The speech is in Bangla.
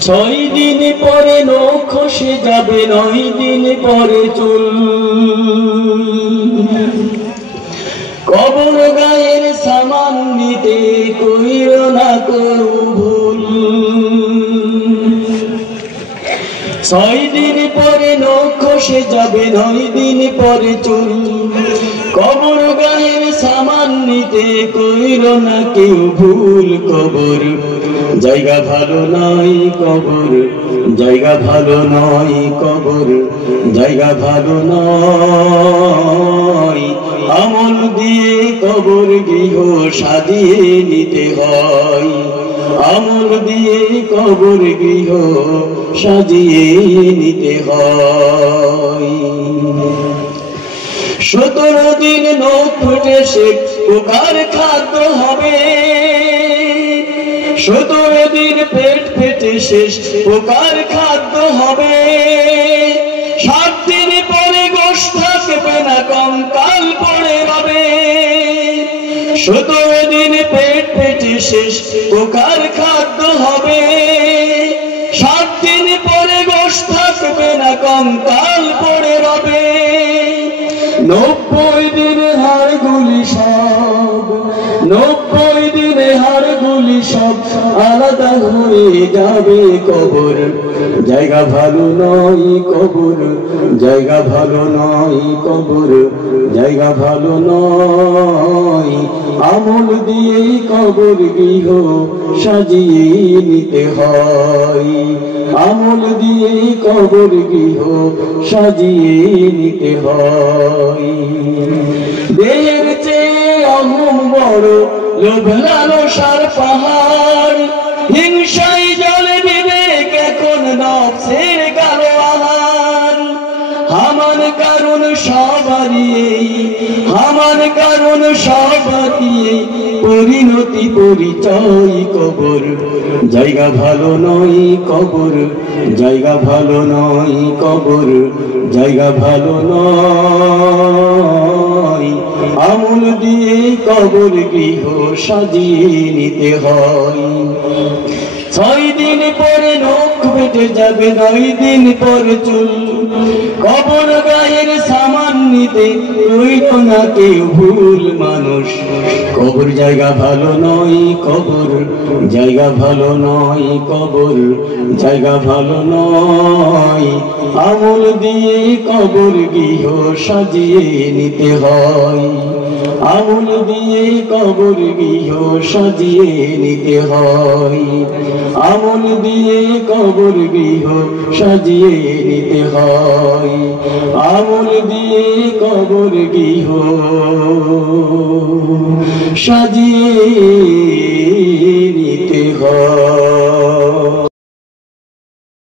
ছয় দিন পরে নখ খসে যাবে, 9 দিন পরে চুল। কবর গায়ের সামান নিতে কইরো না করু ভুল। 6 দিন পরে নখ খসে যাবে, 9 দিন পরে চুল। কবর গায়ের সামান নিতে কইরো না কেউ ভুল। কবর জায়গা ভালো নয়, কবর জায়গা ভালো নয়, কবর জায়গা ভালো নয়। আমল দিয়ে কবর গৃহ সাজিয়ে নিতে হয়, আমল দিয়ে কবর গৃহ সাজিয়ে নিতে হয়। 17 দিন নখ ফুটে সে পোকার খাদ্য হবে, 17 দিন পেট ফেটে শেষ পোকার খাদ্য হবে। 7 দিন পরে গোশ থাকবে না, কঙ্কাল পড়ে রবে। 17 দিন পেট ফেটে শেষ পোকার খাদ্য হবে। 7 দিন পরে গোশ থাকবে না, কঙ্কাল পড়ে রবে। 90 দিনে হাড়গুলি সব, 90 দিনে হাড়গুলি সব আলাদা হয়ে যাবে। কবর জায়গা ভালো নয়, কবর জায়গা ভালো নয়, কবর জায়গা ভালো নয়। আমল দিয়ে কবর গৃহ সাজিয়ে নিতে হয়, আমল দিয়ে কবর গৃহ সাজিয়ে নিতে হয়। দেহের চেয়ে অহম বড়, লোভ লালসার পাহাড়। হিংসাই জলে বিবেক এখন নফসের কালো আহার। হামান কারণ সবারই, হামান কারণ সবারই পরিণতি পরিচয়। কবর জায়গা ভালো নয়, কবর জায়গা ভালো নয়, কবর জায়গা ভালো নয়। আমল দিয়ে কবর গৃহ সাজিয়ে নিতে হয়। 6 দিন পরে নখ ফেটে যাবে, 9 দিন পরে চুল। কবর গায়ের সামান নিতে কইরো না কেউ ভুল। মানুষ কবর জায়গা ভালো নয়, কবর জায়গা ভালো নয়, কবর জায়গা ভালো নয়। আমল দিয়ে কবর গৃহ সাজিয়ে নিতে হয়, আমল দিয়ে কবর গৃহ সাজিয়ে নিতে হয়, আমল দিয়ে কবর গৃহ সাজিয়ে নিতে হয়, আমল দিয়ে কবর গৃহ সাজিয়ে